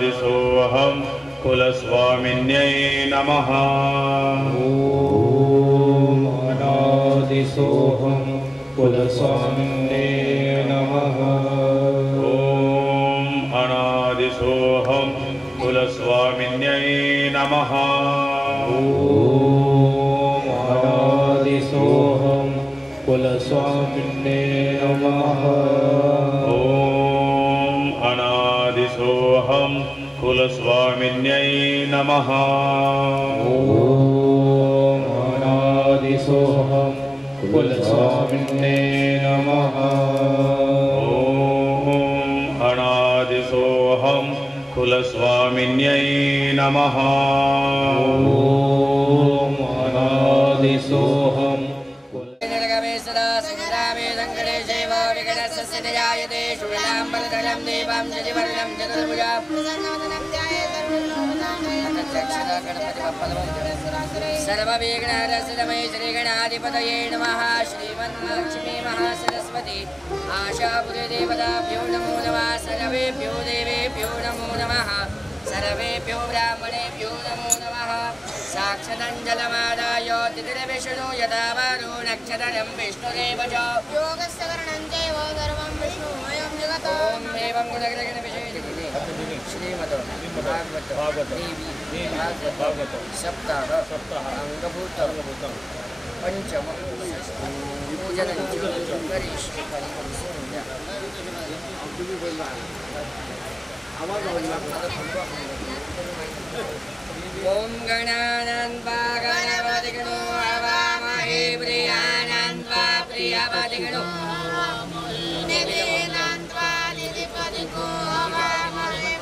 सोऽहं कुलस्वामिन्यै नमः। ॐ अनादिसोऽहं कुलस्वामिन्यै नमः। ॐ अनादिसोऽहं कुलस्वामिन्यै नमः। ॐ अनादिसोऽहं कुलस्वामिन्यै नमः। ॐ अनादिसोऽहं कुलस्वामिन्यै नमः। ॐ अनादिसोऽहं कुलस्वामिन्यै नमः। ॐ अनादिसोऽहं कुलस्वामिन्यै नमः। ॐ अनादिसोऽहं सर्वविघ्नहरस्महे श्रीगणाधिपतये नमः। श्रीमन्लक्ष्मी महासरस्वती आशापुरे देवताभ्यो नमो नमः। सर्वेभ्यो देवेभ्यो नमो नमः। सर्वेभ्यो ब्राह्मणेभ्यो नमो नमः। साक्षादञ्जलमादाय तिथिर्विष्णु यदा वारो नक्षत्रं विष्णुरेव च योगस्सकरणं चैव सर्वं विष्णुमयं जगत्। ॐ एवं गुणग्रहणविषये श्रीमद् भागवत देवी भागवत सप्ताह अंगभूत पंचम पूजन ओम गणानन्वा गणपतिगणो हवामहे प्रियानन्वा प्रियपतिगणो निधिनन्वा निधिपतिगो हवामहे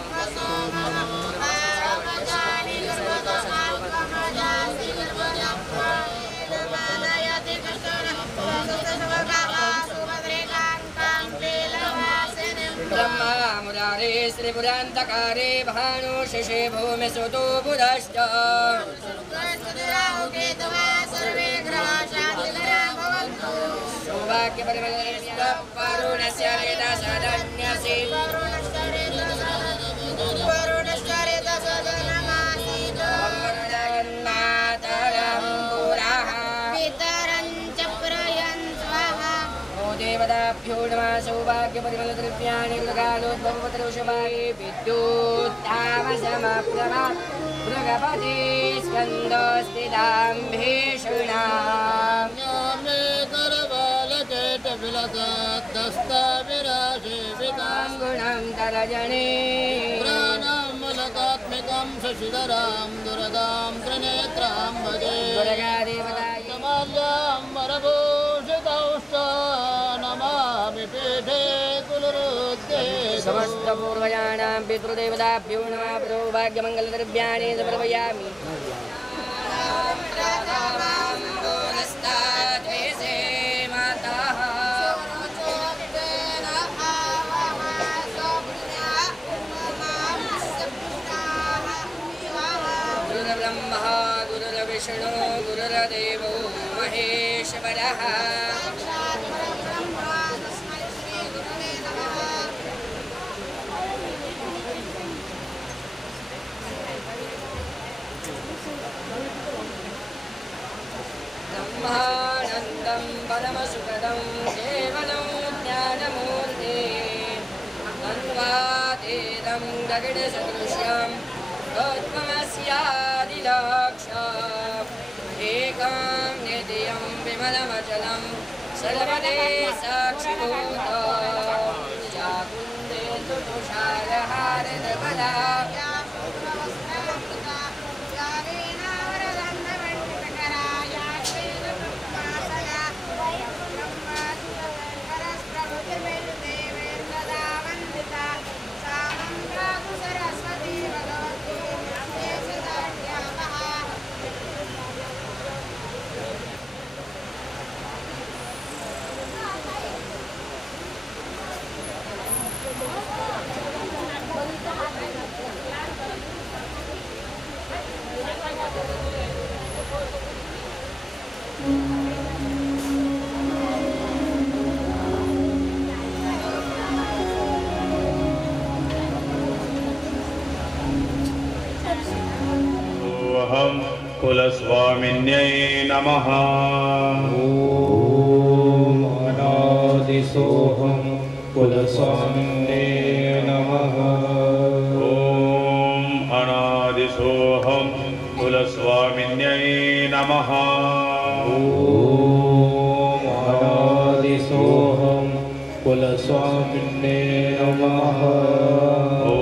ब्रह्मा मुरारे श्रीपुरान्तकारे भानु शिशे भूमि सुतो बुधश्च सर्वे ग्रहाः शान्तिकराः भवन्तु। सौभाग्यपरिमलस्य वरुणस्य रेतसदन्यसि देवताभ्यो नमः। सौभाग्यपरिमलद्रव्याणि गृहालोद्भवपत्रौषभागे विद्युत्तामसमप्रभा भृगपते स्कन्दस्थितां भीषणाम् गुणं तरजने प्राणामलकात्मिकं शशिधरां दुर्गां त्रिनेत्रां भजे दुर्गा देवताय समाल्यां वरभूषितौष्ठ नमामि पीठे कुलरुद्धे समस्त पूर्वजानां पितृदेवताभ्यो नमः। सौभाग्यमङ्गलद्रव्याणि समर्पयामि। गुरुर्ब्रह्मा गुरुर्विष्णु गुरुर्देवो महेश्वरः। ब्रह्मानन्दं परमसुखदं केवलं ज्ञानमूर्ते तन्वातीतं गगनसदृश्यं तत्त्वमस्यादिलक्ष्यम् एकं नित्यं विमलमचलं सर्वदे साक्षिभूतं चाकुन्देन्दु तुषारहारधवला सोऽहं कुलस्वामिन्यै नमः। ॐ अनादिसोऽहं कुलस्वामिन्ये नमः। ॐ अनादिसोऽहं कुलस्वामिन्यै नमः। ॐ अनादिसोऽहं कुलस्वामिन्ये नमः। ॐ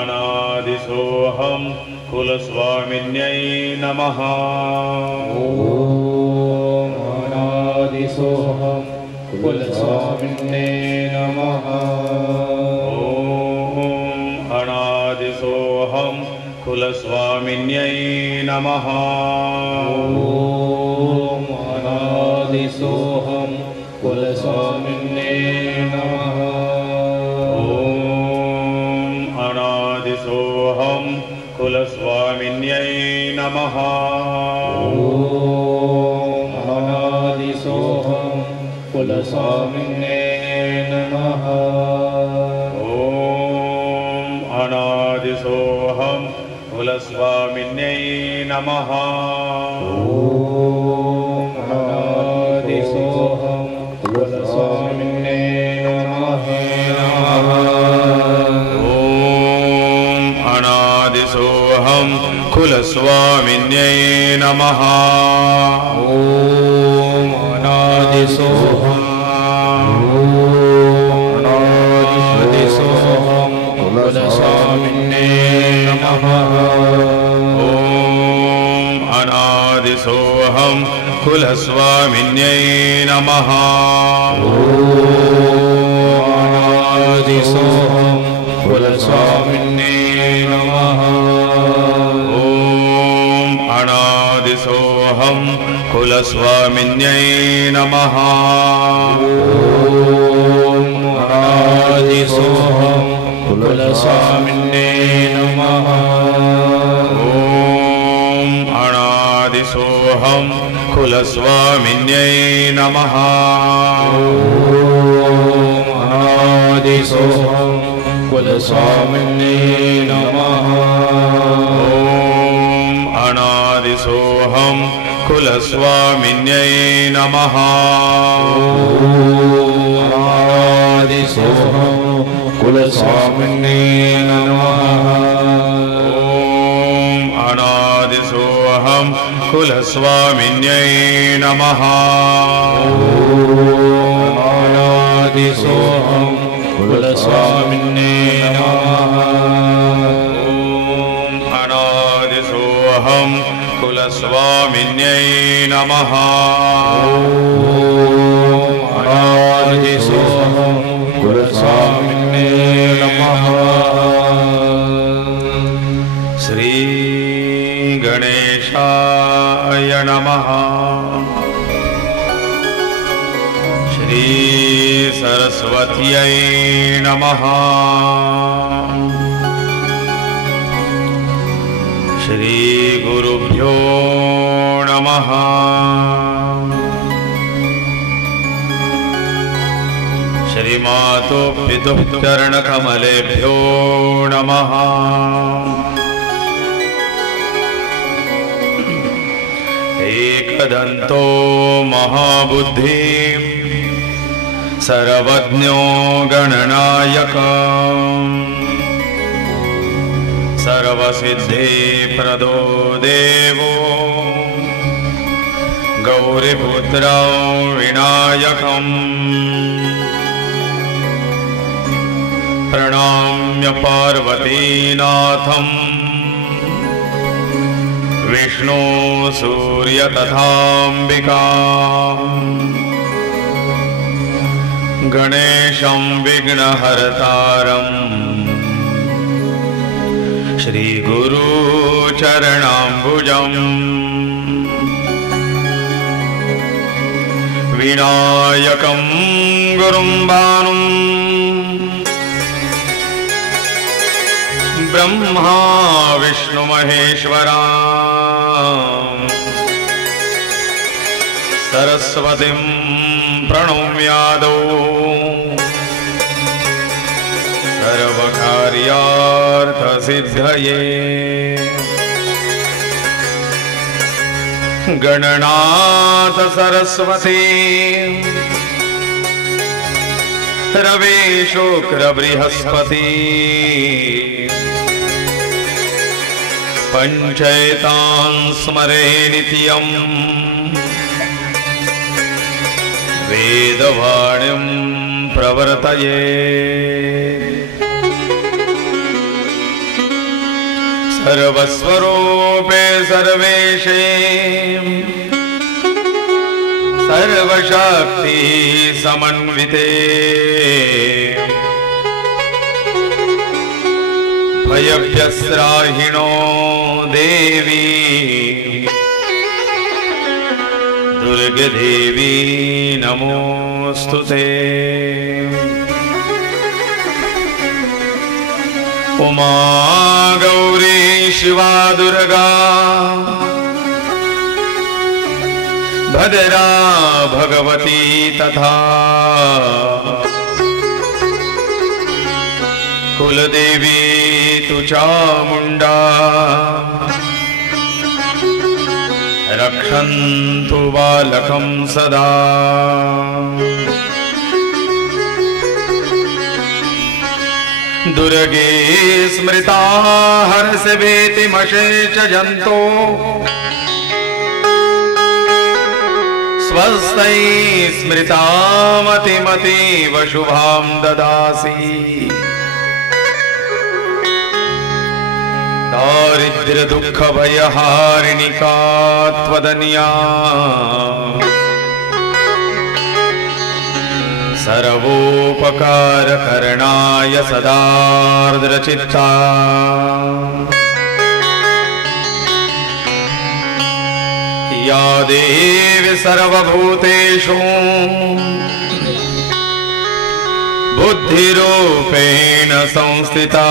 अनादिसोऽहं कुलस्वामिन्यै नमः। ॐ अनादिसोऽहं कुलस्वामिन्ये नमः। ॐ अनादिसोऽहं कुलस्वामिन्यै नमः। ॐ अनादिसोऽहं कुलस्वामिन्ये नमः। ॐ अनादिसोऽहं कुलस्वामिन्यै नमः। ॐ अनादिसोऽहं कुलस्वामिन्ये नमः। ॐ अनादिसोऽहं कुलस्वामिन्यै नमः। ॐ अनादिसोऽहं कुलस्वामिन्ये नमः। ॐ अनादिसोऽहं कुलस्वामिन्यै नमः। ॐ अनादिसोऽहं कुलस्वामिन्ये नमः। ॐ अनादिसोऽहं कुलस्वामिन्यै नमः। अनादिसोऽहं कुलस्वामिन्ये नमः। ॐ अनादिसोऽहं कुलस्वामिन्यै नमः। अनादिसोऽहं कुलस्वामिन्ये नमः। ॐ अनादिसोऽहं कुलस्वामिन्यै नमः। अनादिसोऽहं कुलस्वामिन्ये नमः। ॐ अनादिसोऽहं कुलस्वामिन्यै नमः। अनादिसोऽहं कुलस्वामिन्ये नमः। ॐ अनादिसोऽहं कुलस्वामिन्यै नमः। अनादिसोऽहं कुलस्वामिन्ये नमः। ॐ अनादिसोऽहं कुलस्वामिन्यै नमः। अनादिसोऽहं कुलस्वामिन्ये नमः। श्रीगणेशाय नमः। श्रीसरस्वत्यै नमः। श्रीगुरुभ्यो नमः। श्रीमातो पितुः चरणकमलेभ्यो नमः। एकदन्तो महाबुद्धिः सर्वज्ञो गणनायकः सर्वसिद्धिप्रदो देवो गौरीपुत्रौ विनायकम् प्रणम्य पार्वतीनाथम् विष्णु सूर्य तथाम्बिका गणेशं विघ्नहर्तारम् श्रीगुरुचरणाम्बुजम् विनायकं गुरुं भानुं ब्रह्मा विष्णु महेश्वरा सरस्वतीं प्रणम्यादौ सर्वकार्य कार्यार्थसिद्धये गणनाथ सरस्वती रवि शुक्र बृहस्पति पंचैतां स्मरे नित्यं वेदवाणीं प्रवर्तये सर्वस्वरूपे सर्वेशे सर्वशक्ति समन्विते भयभ्यस्त्राहिणो देवी दुर्गे देवी नमोस्तुते उमा गौरी शिवा दुर्गा भद्रा भगवती तथा कुलदेवी तु चामुण्डा रक्षन्तु बालकं सदा दुर्गे स्मृता हर्षभीतिमशेष जन्तो स्वस्ति स्मृता मतिमतीव शुभां ददासि दारिद्र्य दुःख भयहारिणिका त्वदन्या सर्वोपकारकरणाय सदार्द्रचित्ता या देवी सर्वभूतेषु बुद्धिरूपेण संस्थिता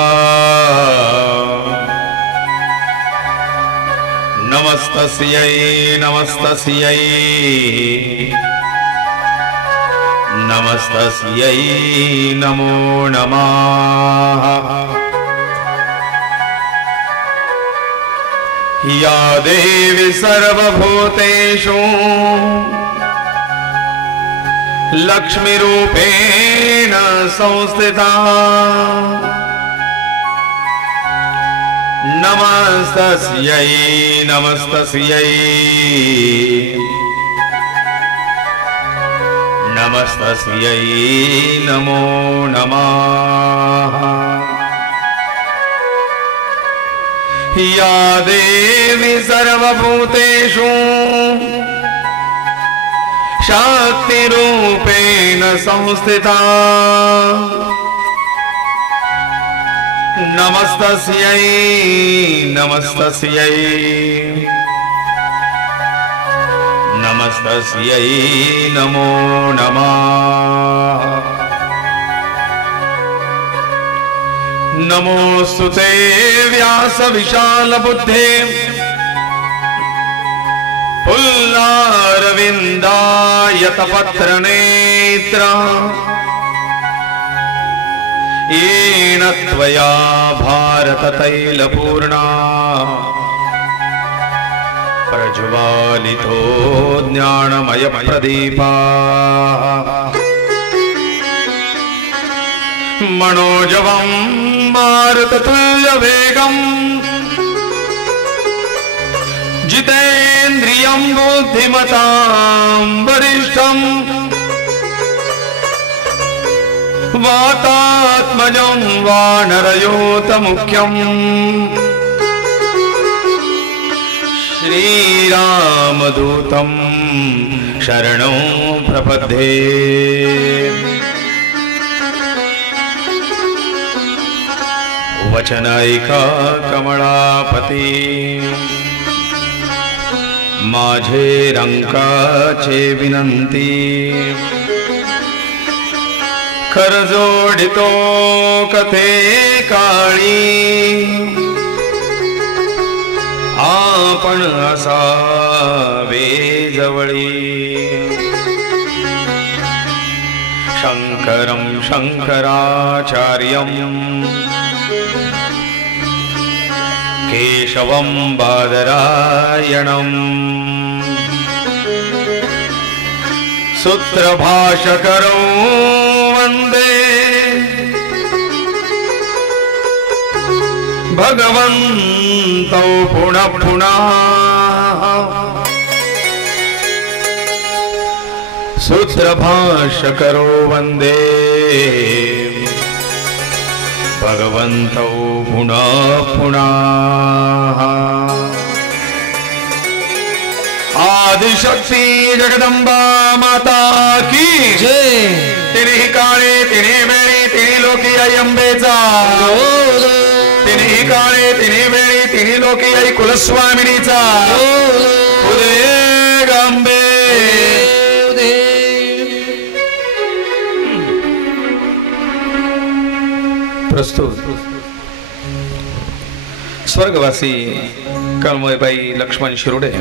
नमस्तस्यै नमस्तस्यै नमस्तस्यै नमो नमः या देवी सर्वभूतेषु लक्ष्मीरूपेण संस्थिता नमस्तस्यै नमस्तस्यै नमस्तस्यै नमो नमः या देवी सर्वभूतेषु शक्तिरूपेण संस्थिता नमस्तस्यै नमस्तस्यै नमस्तस्यै नमो नमः नमोस्तुते व्यास विशाल बुद्धे पुल्लारविन्दायतपत्र नेत्र येन त्वया भारत तैलपूर्णा प्रज्वालितो ज्ञानमय प्रदीपा मनोजवं मारुततुल्यवेगं जितेन्द्रियं बुद्धिमतां वरिष्ठं वातात्मजं वानरयोतमुख्यं श्रीरामदूतं शरणं प्रपद्ये वचनायिका कमळापती माझे रंकाचे विनंती खर जोडितो कथे काळी आपण असावे जवळी शंकरं शंकराचार्यं केशवं बादरायणम् सूत्रभाष्यकरो वन्दे भगवन्तौ पुनः पुनः सूत्रभाष्यकरो वन्दे भगवन्तौ पुनः पुनः आदिशक्ति जगदंबा माता की जय। तिन्ही काळे तिन्ही वेळी तिन्ही लोकी आई अंबेचा तिन्ही काळे तिन्ही वेळी तिन्ही लोकी आई कुलस्वामिनीचा उदय अंबे प्रस्तुत स्वर्गवासी कळमळबाई लक्ष्मण शिरोडे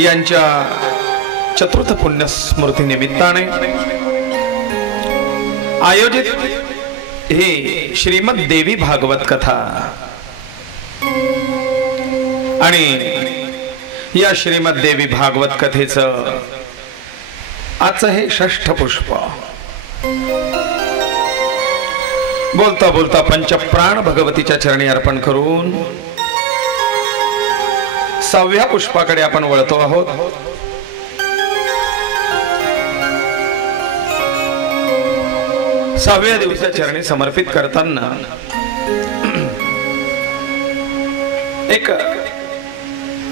यांच्या चतुर्थ पुण्यस्मृती निमित्ताने आयोजित ही श्रीमद देवी भागवत कथा आणि या श्रीमद देवी भागवत कथेचं आजचं हे षष्ठ पुष्प बोलता बोलता पंचप्राण भगवतीच्या चरणी अर्पण करून 6व्या पुष्पाकडे आपण वळतो आहोत। सहाव्या दिवसाच्या चरणी समर्पित करताना एक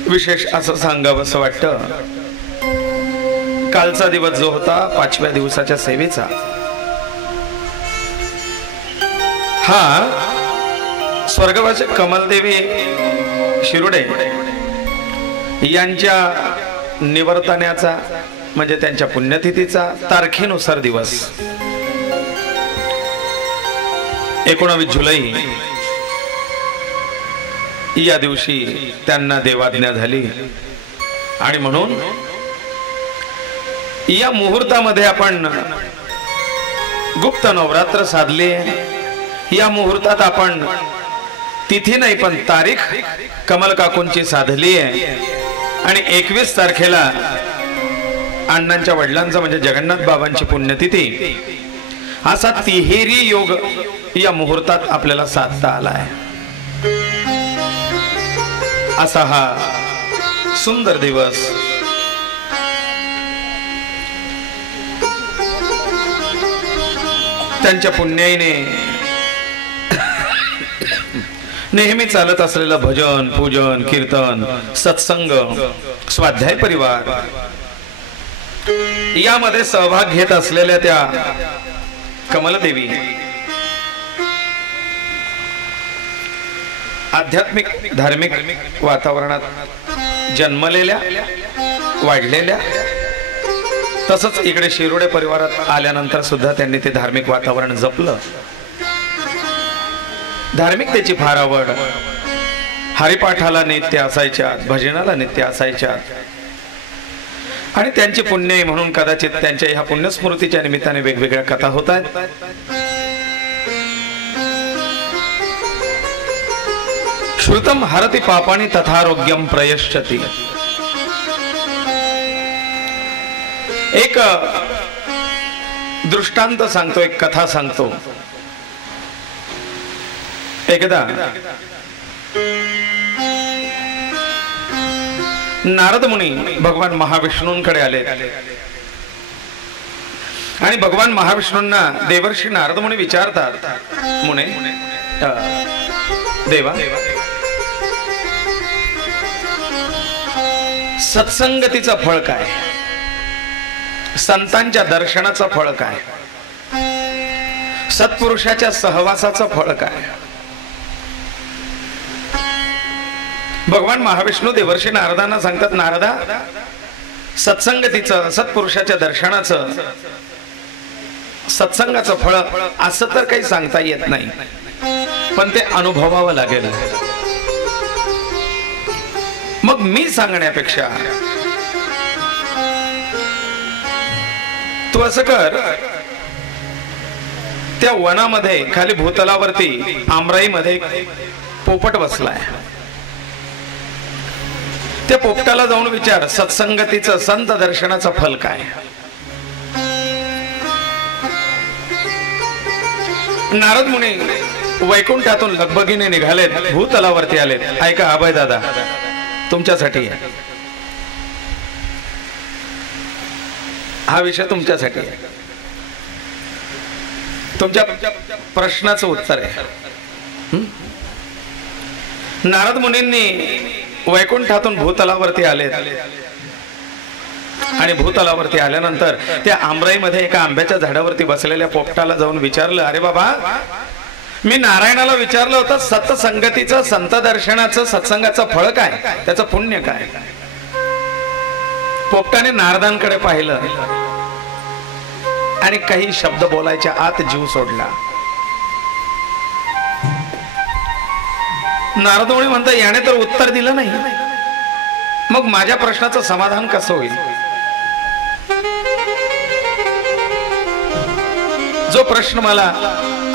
विशेष असं सांगावंसं वाटतं। कालचा दिवस जो होता 5व्या दिवसाच्या सेवेचा, हा स्वर्गवासी कमलदेवी शिरोडे यांच्या निवर्तनाचा म्हणजे त्यांच्या पुण्यतिथीचा तारखेनुसार दिवस 19 जुलै या दिवशी त्यांना देवाज्ञा झाली आणि म्हणून या मुहूर्तामध्ये आपण गुप्त नवरात्र साधले। या मुहूर्तात आपण तिथी नाही पण तारीख कमल काकूंची साधली आहे आणि 21 तारखेला अण्णांच्या वडिलांचा म्हणजे जगन्नाथ बाबांची पुण्यतिथी। असा तिहेरी योग या मुहूर्तात आपल्याला साधता आला आहे। असा हा सुंदर दिवस त्यांच्या पुण्याईने नेहमी चालत असलेलं भजन पूजन कीर्तन सत्संग स्वाध्याय परिवार यामध्ये सहभाग घेत असलेल्या त्या कमलदेवी आध्यात्मिक धार्मिक वातावरणात जन्मलेल्या वाढलेल्या, तसंच इकडे शिरोडे परिवारात आल्यानंतर सुद्धा त्यांनी ते धार्मिक वातावरण जपलं। धार्मिकतेची फार आवड, हरिपाठाला नित्य असायच्या, भजनाला नित्य असायच्या आणि त्यांची पुण्य म्हणून कदाचित त्यांच्या ह्या पुण्यस्मृतीच्या निमित्ताने वेगवेगळ्या कथा होत आहेत। श्रुतम हरति पापानि तथारोग्यम प्रयश्चति। एक दृष्टांत सांगतो, एक कथा सांगतो। एकदा नारद मुनी भगवान महाविष्णूंकडे आले आणि भगवान महाविष्णूंना देवर्षी नारद मुनी विचारतात, मुने देवा सत्संगतीचं फळ काय, संतांच्या दर्शनाचं फळ काय, सत्पुरुषाच्या सहवासाचं फळ काय। भगवान महाविष्णू देवर्षी नारदांना सांगतात, नारदा सत्संगतीचं सत्पुरुषाच्या दर्शनाचं सत्संगाचं फळ असं तर काही सांगता येत नाही, पण ते अनुभवावं लागेल। मग मी सांगण्यापेक्षा तू असं कर, त्या वनामध्ये खाली भूतलावरती आमराईमध्ये पोपट बसलाय. त्या पोपटाला जाऊन विचार, सत्संगतीचं संत दर्शनाचं फल काय. नारद मुनी वैकुंठातून लगबगीने निघालेत, भूतलावरती आलेत. ऐका अभय दादा, तुमच्यासाठी आहे हा विषय, तुमच्यासाठी आहे. तुमच्या प्रश्नाचं उत्तर आहे. नारद मुनींनी वैकुंठातून भूतलावरती आलेत आणि भूतलावरती आल्यानंतर त्या आंबराईमध्ये एका आंब्याच्या झाडावरती बसलेल्या पोपटाला जाऊन विचारलं, अरे बाबा, मी नारायणाला विचारलं होतं सत्संगतीचं, संत दर्शनाचं, सत्संगाचं फळ काय, त्याचं पुण्य काय. पोपटाने नारदांकडे पाहिलं आणि काही शब्द बोलायच्या आत जीव सोडला. नारद मुनी म्हणता, याने तर उत्तर दिलं नाही, मग माझ्या प्रश्नाचं समाधान कसं होईल. जो प्रश्न मला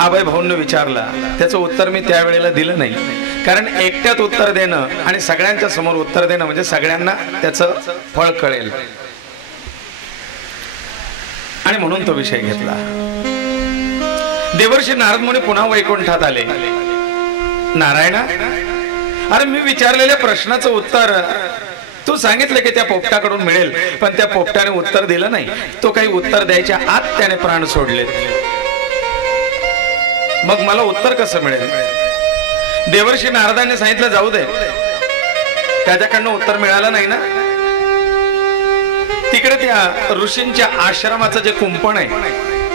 अभय भाऊंनी विचारला त्याचं उत्तर मी त्यावेळेला दिलं नाही, कारण एकट्यात उत्तर देणं आणि सगळ्यांच्या समोर उत्तर देणं म्हणजे सगळ्यांना त्याचं फळ कळेल, आणि म्हणून तो विषय घेतला. देवर्षी नारद मुनी पुन्हा वैकुंठात आले. नारायणा, अरे मी विचारलेल्या प्रश्नाचं उत्तर तू सांगितलं की त्या पोपटाकडून मिळेल, पण त्या पोपटाने उत्तर दिलं नाही. तो काही उत्तर द्यायच्या आत त्याने प्राण सोडले, मग मला उत्तर कसं मिळेल. देवर्षी नारदांनी सांगितलं, जाऊ दे, त्याच्याकडनं उत्तर मिळालं नाही ना. तिकडे त्या ऋषींच्या आश्रमाचं जे कुंपण आहे,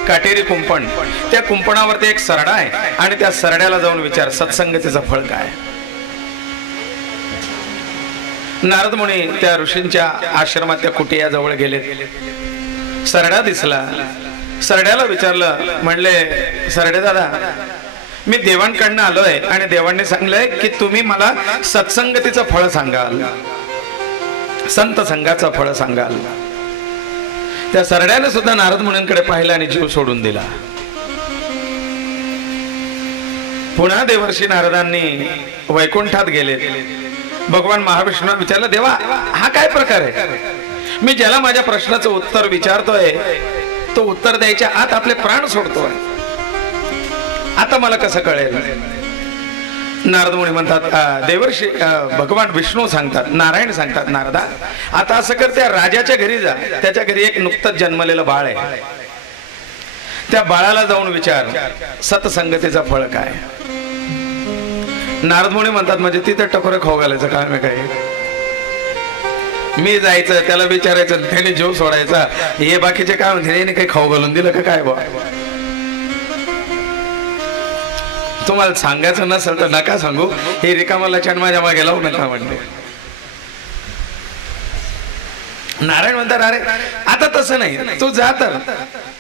काटेरी कुंपण, त्या कुंपणावरती एक सरडा आहे आणि त्या सरड्याला जाऊन विचार, सत्संगतीचं फळ काय. नारद मुनी त्या ऋषींच्या आश्रमात त्या कुटियाजवळ गेले. सरडा दिसला. सरड्याला विचारलं, म्हणले, सरडे दादा, मी देवांकडनं आलोय आणि देवांनी सांगलंय की तुम्ही मला सत्संगतीचं फळ सांगाल, संत संघाचं फळ सांगाल. त्या सरड्याने सुद्धा नारद मुनींकडे पाहिलं आणि जीव सोडून दिला. पुन्हा देवर्षी नारदांनी वैकुंठात गेले. भगवान महाविष्णू विचारलं, देवा, हा काय प्रकार आहे. मी ज्याला माझ्या प्रश्नाचं उत्तर विचारतोय तो उत्तर द्यायच्या आत आपले प्राण सोडतोय, आता मला कसं कळेल. नारद मुनी म्हणतात, देवर्षी भगवान विष्णू सांगतात, नारायण सांगतात, नारदा, आता असं कर, त्या राजाच्या घरी जा, त्याच्या घरी एक नुकतंच जन्मलेलं बाळ आहे, त्या बाळाला जाऊन विचार, सत्संगतीचं फळ काय. नारद मुनी म्हणतात, म्हणजे तिथे टकोरे खाऊ घालायचं काम आहे काय. मी जायचं, त्याला विचारायचं, त्याने जीव सोडायचा, हे बाकीचे काय म्हणते, काही खाऊ घालून दिलं का काय. बा, तुम्हाला सांगायचं नसेल तर नका सांगू, हे रिकामाला छान माझ्या मागे लावू नका म्हणते. नारायण म्हणतात, अरे आता तसं नाही, तू जा तर.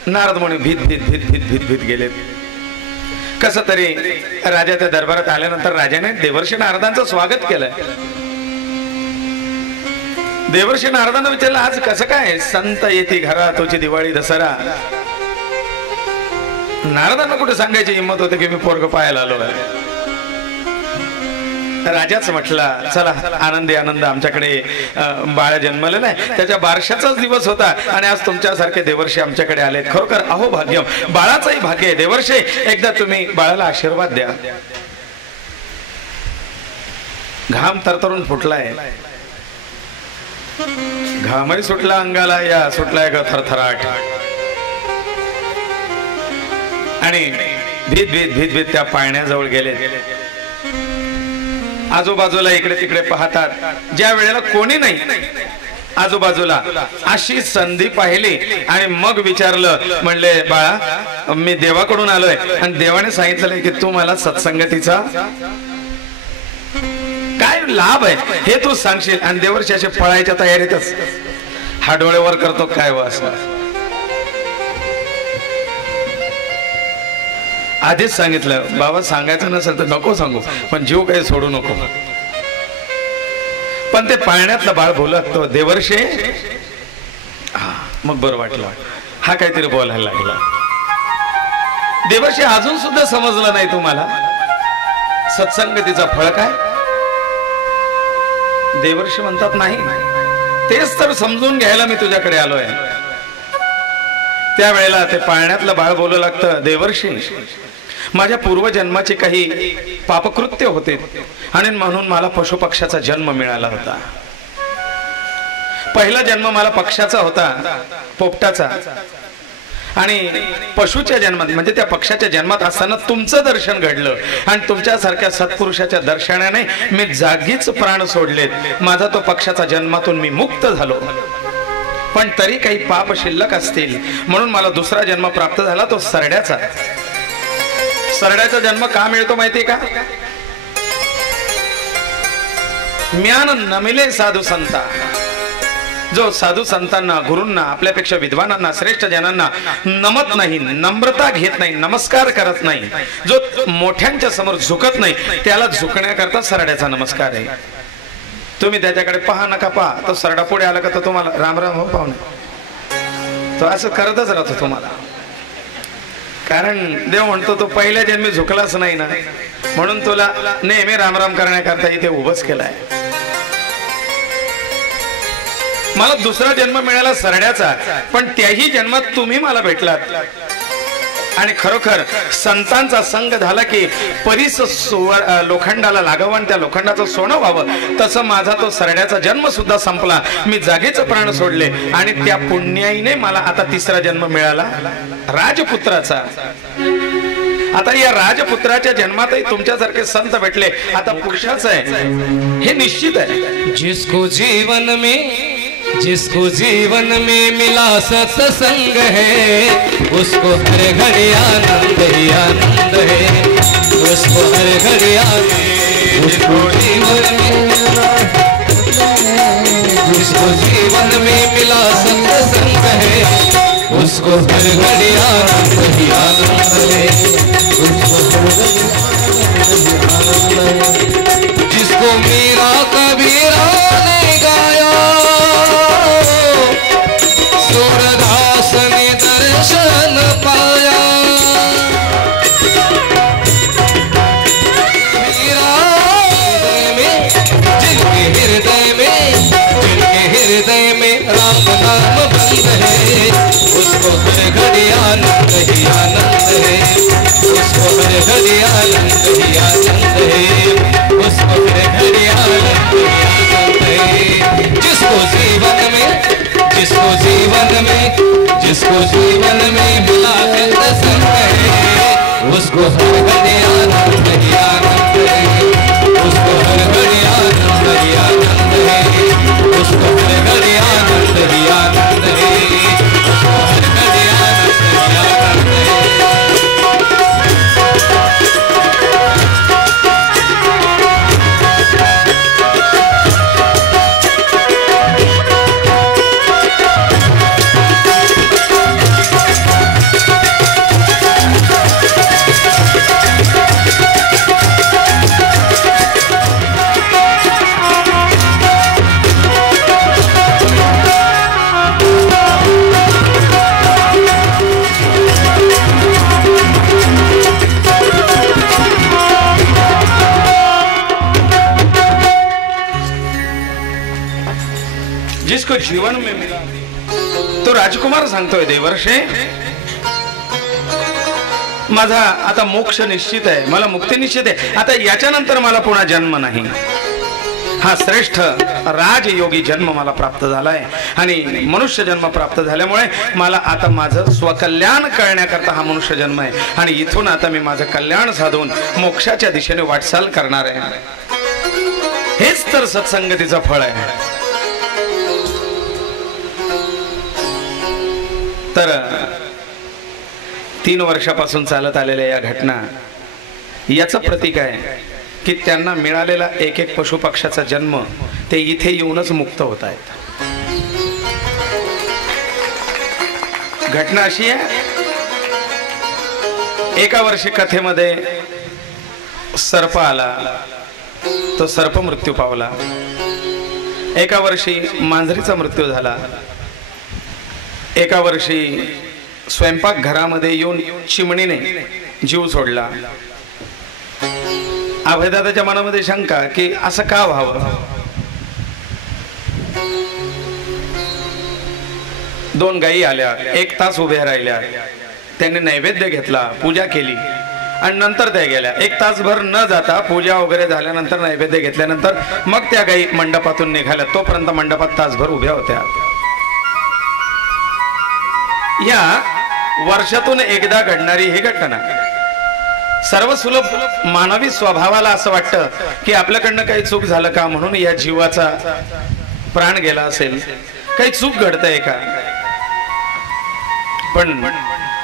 नारद मुनी भीत भीत भीत भीत भीत भीत गेलेत. कसं तरी राजाच्या दरबारात आल्यानंतर राजाने देवर्षी नारदांचं स्वागत केलं. देवर्षी नारदांना विचारलं, आज कसं काय, संत येते घरा तोची दिवाळी दसरा. नारदांना कुठे सांगायची हिंमत होते की मी पोरग पाहायला आलो आहे. राजाच म्हटला, चला, आनंदी आनंद, आमच्याकडे बाळ जन्मलेलं आहे, त्याच्या बारशाचाच दिवस होता आणि आज तुमच्यासारखे देवर्षी आमच्याकडे आलेत. खरोखर अहो भाग्यम, बाळाचंही भाग्य आहे. देवर्षी, एकदा तुम्ही बाळाला आशीर्वाद द्या. घाम तरतरून फुटलाय, घामही सुटला अंगाला, या सुटलाय ग थरथराट. आणि भीत भीत भीत भीत त्या पाळण्याजवळ गेले. आजूबाजूला इकडे तिकडे पाहतात. ज्या वेळेला कोणी नाही आजूबाजूला, अशी संधी पाहिली आणि मग विचारलं, म्हणले, बाळा, मी देवाकडून आलोय आणि देवाने सांगितलं की तू मला सत्संगतीचा काय लाभ आहे हे तू सांगशील. आणि देवर्षी असे पळायच्या तयारीतच हा डोळेवर करतो, काय वास. आधीच सांगितलं, बाबा, सांगायचं नसेल तर नको सांगू, पण जीव काही सोडू नको. पण ते पाळण्यातलं बाळ बोलत, तो देवर्षी, मग बरं वाटलं, हा काहीतरी बोलायला लागला. देवर्षी अजून सुद्धा समजलं नाही तुम्हाला सत्संगतीचा फळ काय? देवर्षी म्हणतात नाही, तेच तर समजून घ्यायला मी तुझ्याकडे आलोय. त्यावेळेला ते पाळण्यातलं बाळ बोलू लागतं, देवर्षी माझ्या पूर्वजन्माचे काही पापकृत्य होते आणि म्हणून मला पशुपक्षाचा जन्म मिळाला होता. पहिला जन्म मला पक्षाचा होता, पोपटाचा. आणि पशुच्या जन्मात म्हणजे त्या पक्षाच्या जन्मात असताना तुमचं दर्शन घडलं आणि तुमच्यासारख्या सत्पुरुषाच्या दर्शनाने मी जागीच प्राण सोडलेत. माझा तो पक्षाचा जन्मातून मी मुक्त झालो. पण तरी काही पाप शिल्लक असतील म्हणून मला दुसरा जन्म प्राप्त झाला, तो सरड्याचा. सरड्याचा जन्म का मिळतो माहितीये का? म्यान नमिले साधू संता. जो साधू संतांना, गुरूंना, आपल्यापेक्षा विद्वानांना, श्रेष्ठ जनांना नमत नाही, नम्रता घेत नाही, नमस्कार करत नाही, जो मोठ्यांच्या समोर झुकत नाही, त्याला झुकण्याकरता सरड्याचा नमस्कार आहे. तुम्ही त्याच्याकडे पहा नका पहा, तो सरडा पुढे आला का तो तुम्हाला राम राम हो पाहुणे, तो असं करतच राहतो तुम्हाला. कारण देव म्हणतो तो पहिल्या जन्मी झुकलाच नाही ना, म्हणून तुला नेहमी रामराम करण्याकरता इथे उभंच केलाय. मला दुसरा जन्म मिळाला सरड्याचा, पण त्याही जन्मात तुम्ही मला भेटलात. आणि खरोखर संतांचा संग झाला की परीस लोखंडाला लागावं आणि त्या लोखंडाचं सोनं व्हावं, तसं माझा तो सरड्याचा जन्म सुद्धा संपला. मी जागेच प्राण सोडले आणि त्या पुण्याईने मला आता तिसरा जन्म मिळाला राजपुत्राचा. आता या राजपुत्राच्या जन्मातही तुमच्यासारखे संत भेटले. आता पुरुषाचं आहे हे निश्चित आहे. जिसको जीवन में मिला सत्संग है, उसको हर घड़ी आनंद ही आनंद है. उसको हर घड़ी जिसको जीवन में मिला सत्संग है, उसको हर घड़ी आनंद ही आनंद है. जिसको मीरा कबीरा ने गाया, सूरदास ने दर्शन पाया. मीरा जिनके हृदय में राम नाम बंद है, उसको हर घड़ी आनंद ही आनंद है. उसको हर घड़ी आनंद ही आनंद है. उसको हर घड़ी आनंद ही आनंद है. जिसको जीवन में मिला सत्संग है, उसको हर घड़ी आनंद ही आनंद है. उसको हर घड़ी आनंद ही आनंद है. उसको हर घड़ी आनंद ही आनंद है. उसको हर घड़ी आनंद ही आनंद है. जिसको जीवन में मिला, तो राजकुमार सांगतोय देवर्षे माझा आता मोक्ष निश्चित आहे, मला मुक्ती निश्चित आहे. आता याच्यानंतर मला पुन्हा जन्म नाही. हा श्रेष्ठ राजयोगी जन्म मला प्राप्त झालाय आणि मनुष्य जन्म प्राप्त झाल्यामुळे मला आता माझं स्वकल्याण करण्याकरता हा मनुष्य जन्म आहे. आणि इथून आता मी माझं कल्याण साधून मोक्षाच्या दिशेने वाटचाल करणार आहे. हेच तर सत्संगतीचं फळ आहे. तर 3 वर्षापासून चालत आलेल्या या घटना याचं प्रतीक आहे की त्यांना मिळालेला एक एक पशुपक्षाचा जन्म ते इथे येऊनच मुक्त होत आहेत. घटना अशी आहे, एका वर्षी कथेमध्ये सर्प आला, तो सर्प मृत्यू पावला. एका वर्षी मांजरीचा मृत्यू झाला. एका वर्षी स्वयंपाक घरामध्ये येऊन चिमणीने जीव सोडला. अभयदादाच्या मनामध्ये शंका की असं का व्हावं. 2 गायी आल्या, 1 तास उभ्या राहिल्या. त्यांनी नैवेद्य घेतला, पूजा केली आणि नंतर त्या गेल्या. 1 तासभर न जाता पूजा वगैरे झाल्यानंतर नैवेद्य घेतल्यानंतर मग त्या गायी मंडपातून निघाल्या. तोपर्यंत मंडपात तासभर उभ्या होत्या. या वर्षातून एकदा घडणारी ही घटना. सर्व सुलभ मानवी स्वभावाला असं वाटतं की आपल्याकडनं काही चूक झालं का, म्हणून या जीवाचा प्राण गेला असेल, काही चूक घडतंय का. पण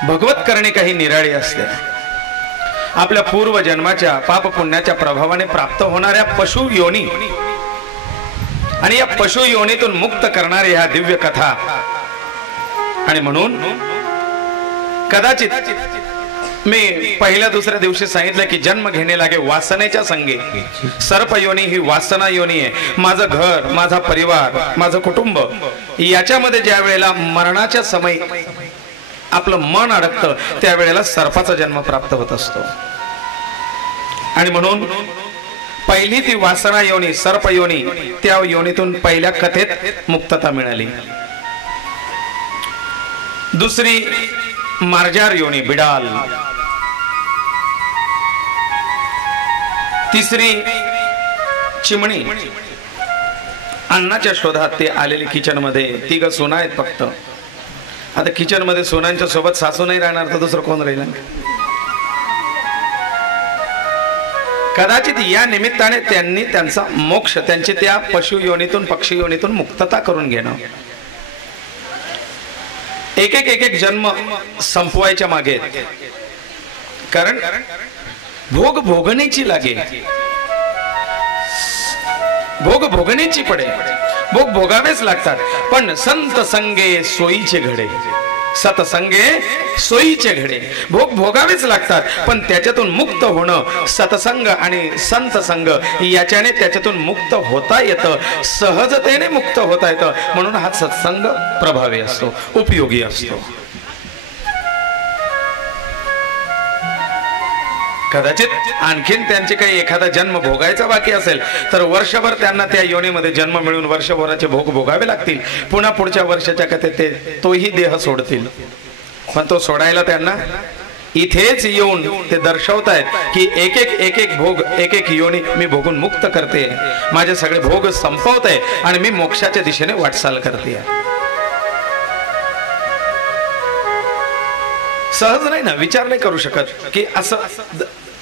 भगवत करणे काही निराळी असते. आपल्या पूर्व जन्माच्या पाप पुण्याच्या प्रभावाने प्राप्त होणाऱ्या पशु योनी आणि या पशु योनीतून मुक्त करणाऱ्या ह्या दिव्य कथा. आणि म्हणून कदाचित मी पहिल्या दुसऱ्या दिवशी सांगितलं की जन्म घेणे लागे वासनेच्या संगे. सर्प योनी ही वासना योनी आहे. माझं घर, माझा परिवार, माझं कुटुंब याच्यामध्ये ज्या वेळेला मरणाच्या समय आपलं मन अडकतं त्यावेळेला सर्पाचा जन्म प्राप्त होत असतो. आणि म्हणून पहिली ती वासना योनी, सर्प योनी, त्या योनीतून पहिल्या कथेत मुक्तता मिळाली. दुसरी मार्जार योनी, बिडाल. तिसरी चिमणी. अन्नाच्या शोधात ते आलेले किचन मध्ये. 3 सोना आहेत फक्त. आता किचन मध्ये सोनांच्या सोबत सासू नाही राहणार तर दुसरं कोण राहिलं. कदाचित या निमित्ताने त्यांनी त्यांचा मोक्ष, त्यांची त्या पशु योनीतून, पक्षी योनीतून मुक्तता करून घेणं. एक एक जन्म संपवायच्या मागे. कारण भोग भोगणीची लागे, भोग भोगणीची पडे. भोग भोगावेच लागतात. पण संत संगे सोयीचे घडे, सतसंगे सोयीचे घडे. भोग भोगावेच लागतात पण त्याच्यातून मुक्त होणं, सतसंग आणि संत संग याच्याने त्याच्यातून मुक्त होता येतं, सहजतेने मुक्त होता येतं. म्हणून हा सत्संग प्रभावी असतो, उपयोगी असतो. कदाचित आणखीन त्यांचे काही एखादा जन्म भोगायचा बाकी असेल तर वर्षभर त्यांना त्या योनीमध्ये जन्म मिळून वर्षभराचे भोग भोगावे लागतील. पुन्हा पुढच्या वर्षाच्या कथेत ते तोही देह सोडतील. पण तो सोडायला त्यांना इथेच येऊन ते दर्शवतायत की एक एक भोग, एक योनी मी भोगून मुक्त करते, माझे सगळे भोग संपवते आणि मी मोक्षाच्या दिशेने वाटचाल करते. सहज नाही ना, विचार नाही करू शकत की असं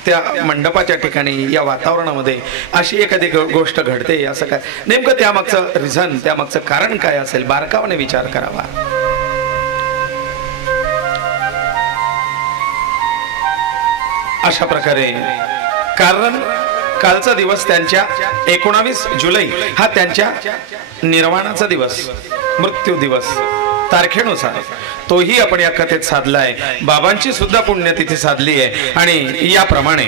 त्या मंडपाच्या ठिकाणी या वातावरणामध्ये अशी एखादी गोष्ट घडते. असं काय नेमकं त्यामागचं रिझन, त्यामागचं कारण काय असेल, बारकावाने विचार करावा. अशा प्रकारे कारण कालचा दिवस त्यांच्या 19 जुलै हा त्यांच्या निर्वाणाचा दिवस, मृत्यू दिवस तारखेनुसार तोही आपण या कथेत साधलाय. बाबांची सुद्धा पुण्यतिथी साधली आहे आणि याप्रमाणे